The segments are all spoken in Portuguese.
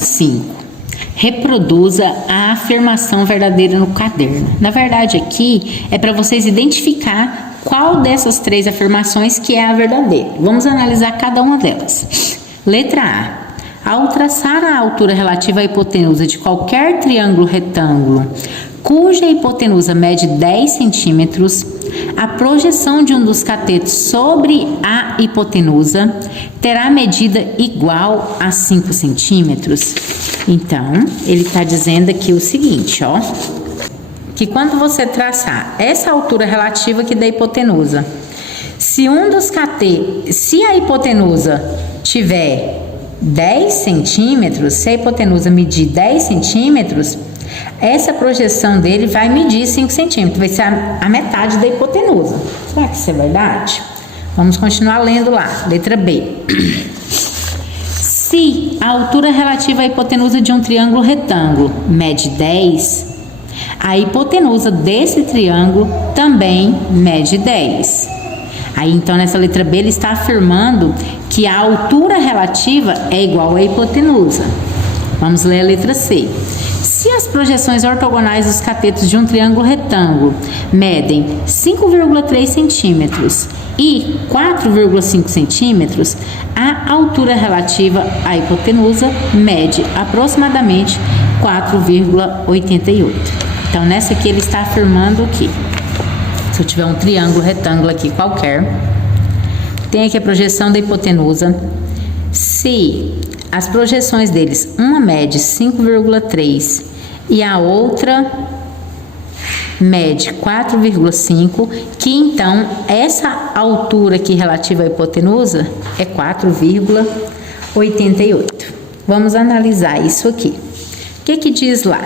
5. Reproduza a afirmação verdadeira no caderno. Na verdade, aqui é para vocês identificar qual dessas 3 afirmações que é a verdadeira. Vamos analisar cada uma delas. Letra A. Ao traçar a altura relativa à hipotenusa de qualquer triângulo retângulo, cuja hipotenusa mede 10 centímetros, a projeção de um dos catetos sobre a hipotenusa terá medida igual a 5 centímetros. Então, ele está dizendo aqui o seguinte, ó, que quando você traçar essa altura relativa aqui da hipotenusa, se a hipotenusa tiver 10 centímetros, se a hipotenusa medir 10 centímetros, essa projeção dele vai medir 5 centímetros, vai ser a metade da hipotenusa. Será que isso é verdade? Vamos continuar lendo lá, letra B. Se a altura relativa à hipotenusa de um triângulo retângulo mede 10, a hipotenusa desse triângulo também mede 10. Aí, então, nessa letra B, ele está afirmando que a altura relativa é igual à hipotenusa. Vamos ler a letra C. Se as projeções ortogonais dos catetos de um triângulo retângulo medem 5,3 centímetros e 4,5 centímetros, a altura relativa à hipotenusa mede aproximadamente 4,88. Então, nessa aqui ele está afirmando que se eu tiver um triângulo retângulo aqui qualquer, tem aqui a projeção da hipotenusa. Se as projeções deles, uma mede 5,3 e a outra mede 4,5, que então essa altura aqui relativa à hipotenusa é 4,88. Vamos analisar isso aqui. O que diz lá?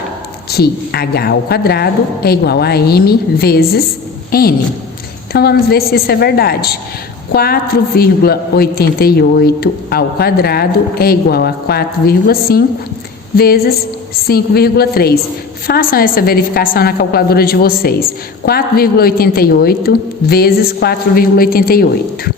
Que h ao quadrado é igual a m vezes n. Então, vamos ver se isso é verdade. 4,88 ao quadrado é igual a 4,5 vezes 5,3. Façam essa verificação na calculadora de vocês. 4,88 vezes 4,88.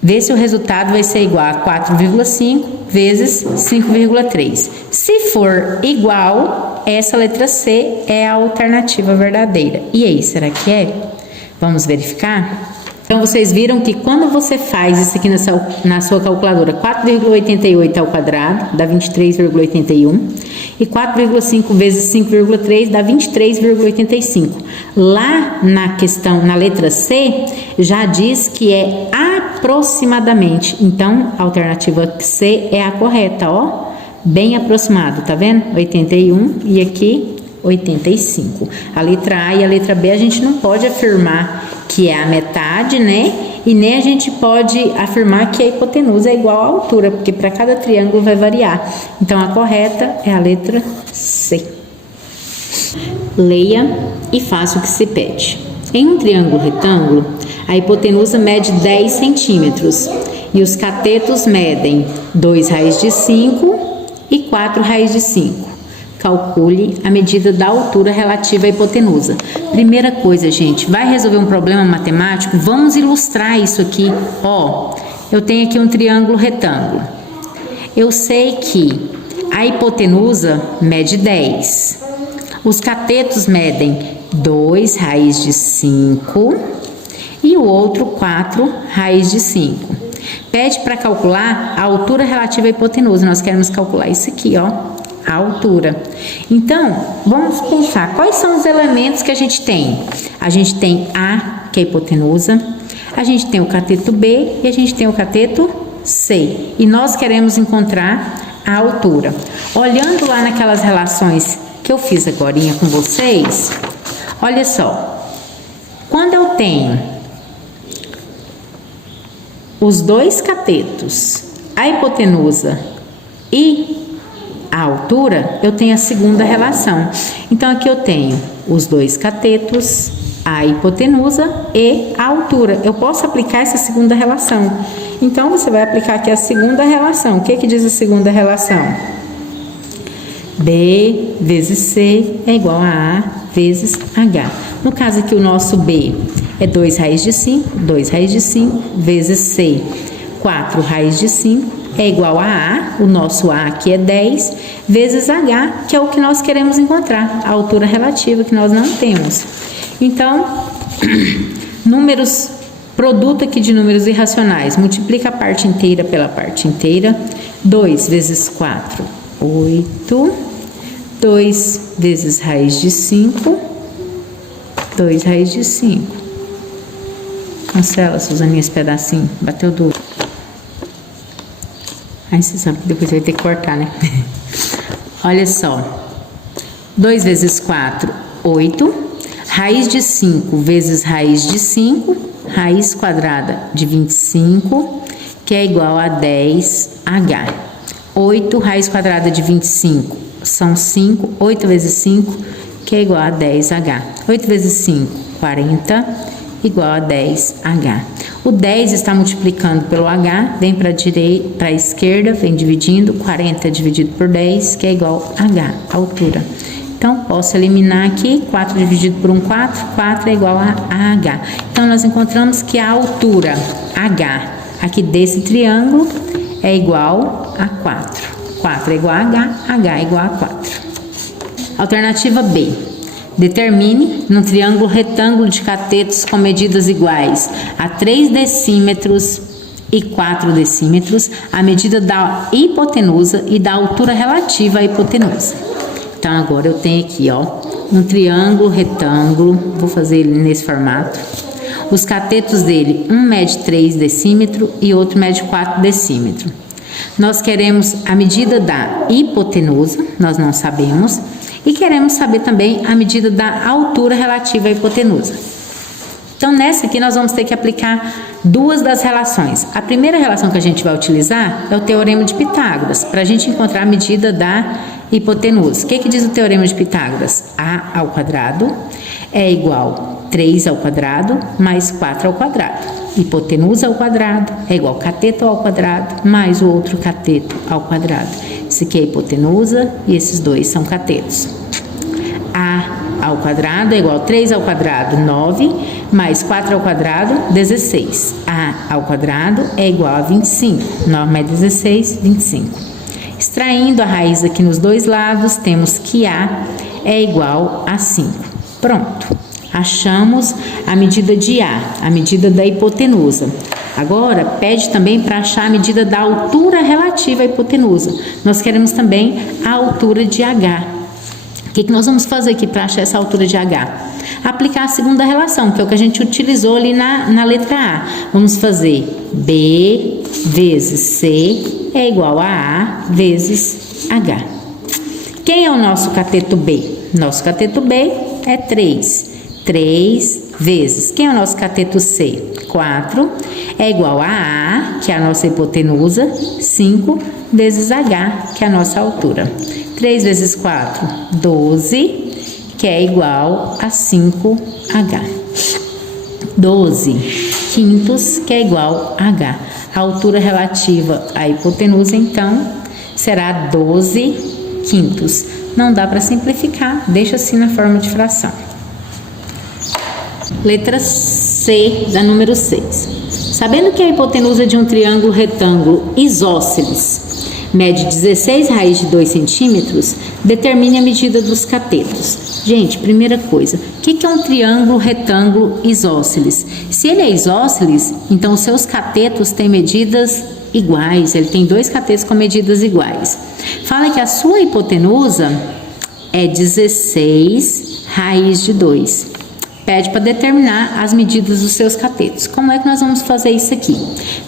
Vê se o resultado vai ser igual a 4,5 vezes 5,3. Se for igual, essa letra C é a alternativa verdadeira. E aí, será que é? Vamos verificar? Então, vocês viram que quando você faz isso aqui na sua calculadora, 4,88 ao quadrado dá 23,81 e 4,5 vezes 5,3 dá 23,85. Lá na questão, na letra C, já diz que é aproximadamente. Então, a alternativa C é a correta, ó. Bem aproximado, tá vendo? 81 e aqui 85. A letra A e a letra B a gente não pode afirmar que é a metade, né? E nem a gente pode afirmar que a hipotenusa é igual à altura, porque para cada triângulo vai variar. Então, a correta é a letra C. Leia e faça o que se pede. Em um triângulo retângulo, a hipotenusa mede 10 centímetros e os catetos medem 2 raiz de 5 e 4 raiz de 5. Calcule a medida da altura relativa à hipotenusa. Primeira coisa, gente, vai resolver um problema matemático? Vamos ilustrar isso aqui. Ó, eu tenho aqui um triângulo retângulo. Eu sei que a hipotenusa mede 10. Os catetos medem 2 raiz de 5 e o outro 4 raiz de 5. Pede para calcular a altura relativa à hipotenusa. Nós queremos calcular isso aqui, ó. A altura. Então, vamos pensar quais são os elementos que a gente tem. A gente tem A, que é a hipotenusa, a gente tem o cateto B e a gente tem o cateto C. E nós queremos encontrar a altura. Olhando lá naquelas relações que eu fiz agorinha com vocês, olha só. Quando eu tenho os dois catetos, a hipotenusa e a altura, eu tenho a segunda relação. Então, aqui eu tenho os dois catetos, a hipotenusa e a altura. Eu posso aplicar essa segunda relação. Então, você vai aplicar aqui a segunda relação. O que diz a segunda relação? B vezes C é igual a vezes H. No caso aqui, o nosso B é 2 raiz de 5, 2 raiz de 5, vezes C, 4 raiz de 5, é igual a A, o nosso A aqui é 10, vezes H, que é o que nós queremos encontrar, a altura relativa que nós não temos. Então, números, produto aqui de números irracionais, multiplica a parte inteira pela parte inteira, 2 vezes 4, 8, 2 vezes raiz de 5, 2 raiz de 5. Cancela, Suzaninha, esse pedacinho, bateu duro. Aí você sabe que depois vai ter que cortar, né? Olha só, 2 vezes 4, 8, raiz de 5 vezes raiz de 5, raiz quadrada de 25, que é igual a 10H. 8 raiz quadrada de 25 são 5, 8 vezes 5, que é igual a 10H. 8 vezes 5, 40, igual a 10H. O 10 está multiplicando pelo H, vem para a direita, para a esquerda, vem dividindo, 40 dividido por 10, que é igual a H, altura. Então, posso eliminar aqui, 4 dividido por 4, 4 é igual a H. Então, nós encontramos que a altura H aqui desse triângulo é igual a 4. 4 é igual a H, H é igual a 4. Alternativa B. Determine, num triângulo retângulo de catetos com medidas iguais a 3 decímetros e 4 decímetros, a medida da hipotenusa e da altura relativa à hipotenusa. Então, agora eu tenho aqui, ó, um triângulo retângulo, vou fazer ele nesse formato. Os catetos dele, um mede 3 decímetros e outro mede 4 decímetros. Nós queremos a medida da hipotenusa, nós não sabemos, e queremos saber também a medida da altura relativa à hipotenusa. Então, nessa aqui nós vamos ter que aplicar duas das relações. A primeira relação que a gente vai utilizar é o Teorema de Pitágoras, para a gente encontrar a medida da hipotenusa. O que diz o Teorema de Pitágoras? A ao quadrado é igual a 3 ao quadrado mais 4 ao quadrado. Hipotenusa ao quadrado é igual a cateto ao quadrado mais o outro cateto ao quadrado. Esse aqui é a hipotenusa e esses dois são catetos. A ao quadrado é igual a 3 ao quadrado, 9, mais 4 ao quadrado, 16. A ao quadrado é igual a 25. 9 mais 16, 25. Extraindo a raiz aqui nos dois lados, temos que A é igual a 5. Pronto. Achamos a medida de A, a medida da hipotenusa. Agora, pede também para achar a medida da altura relativa à hipotenusa. Nós queremos também a altura de H. O que nós vamos fazer aqui para achar essa altura de H? Aplicar a segunda relação, que é o que a gente utilizou ali na letra A. Vamos fazer B vezes C é igual a A vezes H. Quem é o nosso cateto B? Nosso cateto B é 3. 3 vezes. Quem é o nosso cateto C? 4 é igual a A, que é a nossa hipotenusa, 5 vezes H, que é a nossa altura. 3 vezes 4, 12, que é igual a 5H. 12 quintos, que é igual a H. A altura relativa à hipotenusa, então, será 12 quintos. Não dá para simplificar, deixa assim na forma de fração. Letra C, da número 6. Sabendo que a hipotenusa de um triângulo retângulo isósceles mede 16 raiz de 2 centímetros, determine a medida dos catetos. Gente, primeira coisa, o que é um triângulo retângulo isósceles? Se ele é isósceles, então os seus catetos têm medidas iguais, ele tem dois catetos com medidas iguais. Fala que a sua hipotenusa é 16 raiz de 2. Pede para determinar as medidas dos seus catetos. Como é que nós vamos fazer isso aqui?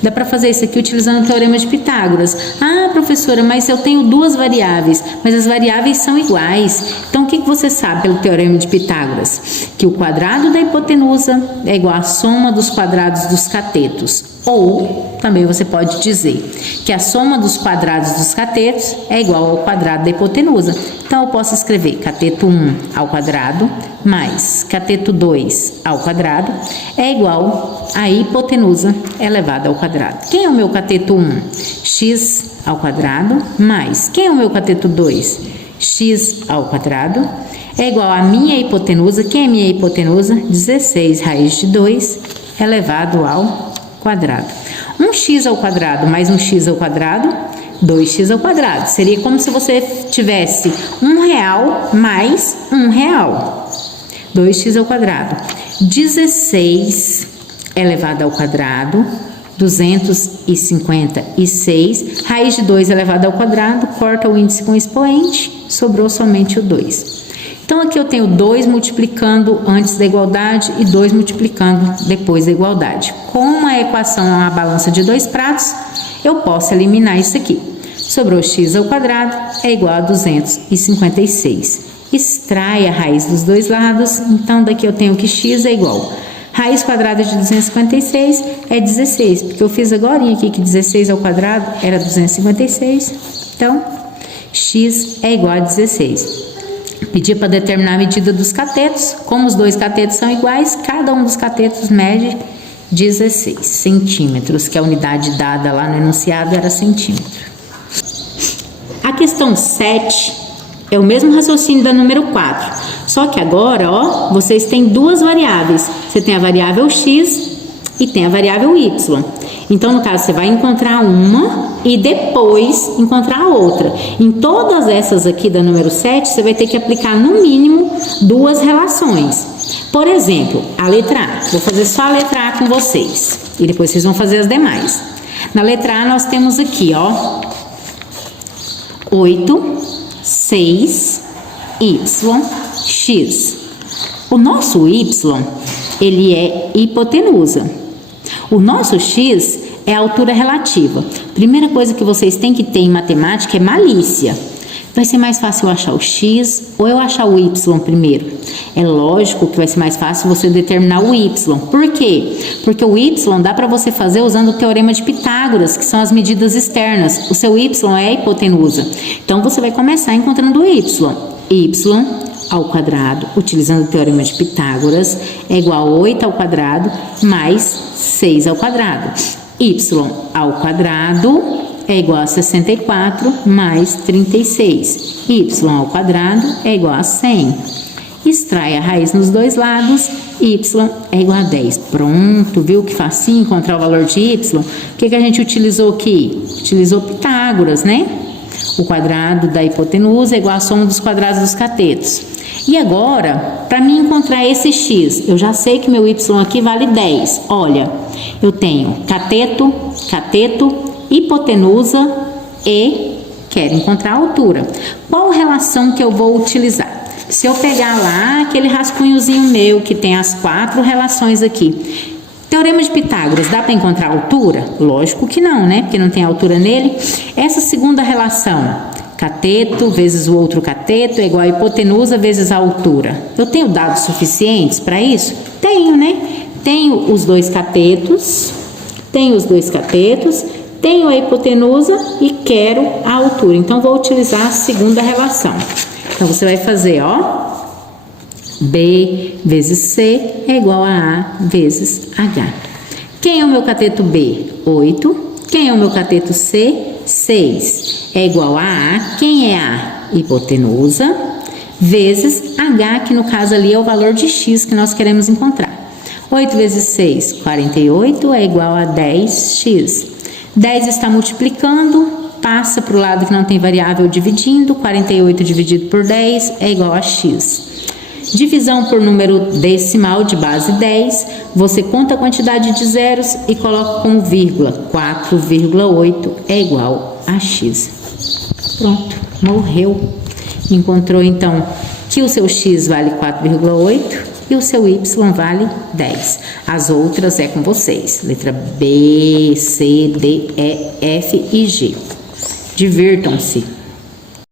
Dá para fazer isso aqui utilizando o Teorema de Pitágoras. Ah, professora, mas eu tenho duas variáveis, mas as variáveis são iguais. Então, o que você sabe pelo Teorema de Pitágoras? Que o quadrado da hipotenusa é igual à soma dos quadrados dos catetos. Ou, também você pode dizer que a soma dos quadrados dos catetos é igual ao quadrado da hipotenusa. Então, eu posso escrever cateto 1 ao quadrado mais cateto 2 ao quadrado é igual a hipotenusa elevada ao quadrado. Quem é o meu cateto 1? X ao quadrado mais. Quem é o meu cateto 2? X ao quadrado é igual a minha hipotenusa. Quem é minha hipotenusa? 16 raiz de 2 elevado ao quadrado. 1x ao quadrado mais 1x ao quadrado, 2x ao quadrado. Seria como se você tivesse R$1 mais R$1. 2x ao quadrado. 16 elevado ao quadrado, 256. Raiz de 2 elevado ao quadrado, corta o índice com o expoente, sobrou somente o 2. Então, aqui eu tenho 2 multiplicando antes da igualdade e 2 multiplicando depois da igualdade. Como a equação é uma balança de 2 pratos, eu posso eliminar isso aqui. Sobrou x ao quadrado é igual a 256. Extrai a raiz dos dois lados, então daqui eu tenho que x é igual. Raiz quadrada de 256 é 16, porque eu fiz agora aqui que 16 ao quadrado era 256. Então, x é igual a 16. Pedi para determinar a medida dos catetos. Como os dois catetos são iguais, cada um dos catetos mede 16 centímetros, que a unidade dada lá no enunciado era centímetro. A questão 7 é o mesmo raciocínio da número 4, só que agora, ó, vocês têm duas variáveis. Você tem a variável x e tem a variável y. Então, no caso, você vai encontrar uma e depois encontrar a outra. Em todas essas aqui da número 7, você vai ter que aplicar no mínimo duas relações. Por exemplo, a letra A. Vou fazer só a letra A com vocês e depois vocês vão fazer as demais. Na letra A, nós temos aqui, ó, 8, 6, y, x. O nosso y, ele é hipotenusa. O nosso x é a altura relativa. Primeira coisa que vocês têm que ter em matemática é malícia. Vai ser mais fácil eu achar o x ou eu achar o y primeiro? É lógico que vai ser mais fácil você determinar o y. Por quê? Porque o y dá para você fazer usando o teorema de Pitágoras, que são as medidas externas. O seu y é a hipotenusa. Então, você vai começar encontrando o y. Y ao quadrado, utilizando o teorema de Pitágoras, é igual a 8 ao quadrado mais 6 ao quadrado. Y ao quadrado é igual a 64 mais 36. Y ao quadrado é igual a 100. Extrai a raiz nos dois lados, y é igual a 10. Pronto, viu que facinho encontrar o valor de y? O que a gente utilizou aqui? Utilizou Pitágoras, né? O quadrado da hipotenusa é igual à soma dos quadrados dos catetos. E agora, para mim encontrar esse x, eu já sei que meu y aqui vale 10. Olha, eu tenho cateto, hipotenusa e quero encontrar a altura. Qual relação que eu vou utilizar? Se eu pegar lá aquele rascunhozinho meu que tem as 4 relações aqui, teorema de Pitágoras, dá para encontrar a altura? Lógico que não, né? Porque não tem altura nele. Essa segunda relação, cateto vezes o outro cateto é igual a hipotenusa vezes a altura. Eu tenho dados suficientes para isso? Tenho, né? Tenho os dois catetos, tenho a hipotenusa e quero a altura. Então, vou utilizar a segunda relação. Então, você vai fazer, ó, B vezes C é igual a A vezes H. Quem é o meu cateto B? 8. Quem é o meu cateto C? 6. É igual a A. Quem é a? Hipotenusa. Vezes H, que no caso ali é o valor de x que nós queremos encontrar. 8 vezes 6, 48, é igual a 10x. 10 está multiplicando, passa para o lado que não tem variável dividindo. 48 dividido por 10 é igual a x. Divisão por número decimal de base 10, você conta a quantidade de zeros e coloca como vírgula. 4,8 é igual a x. Pronto, morreu. Encontrou então que o seu x vale 4,8 e o seu y vale 10. As outras é com vocês. Letra B, C, D, E, F e G. Divirtam-se.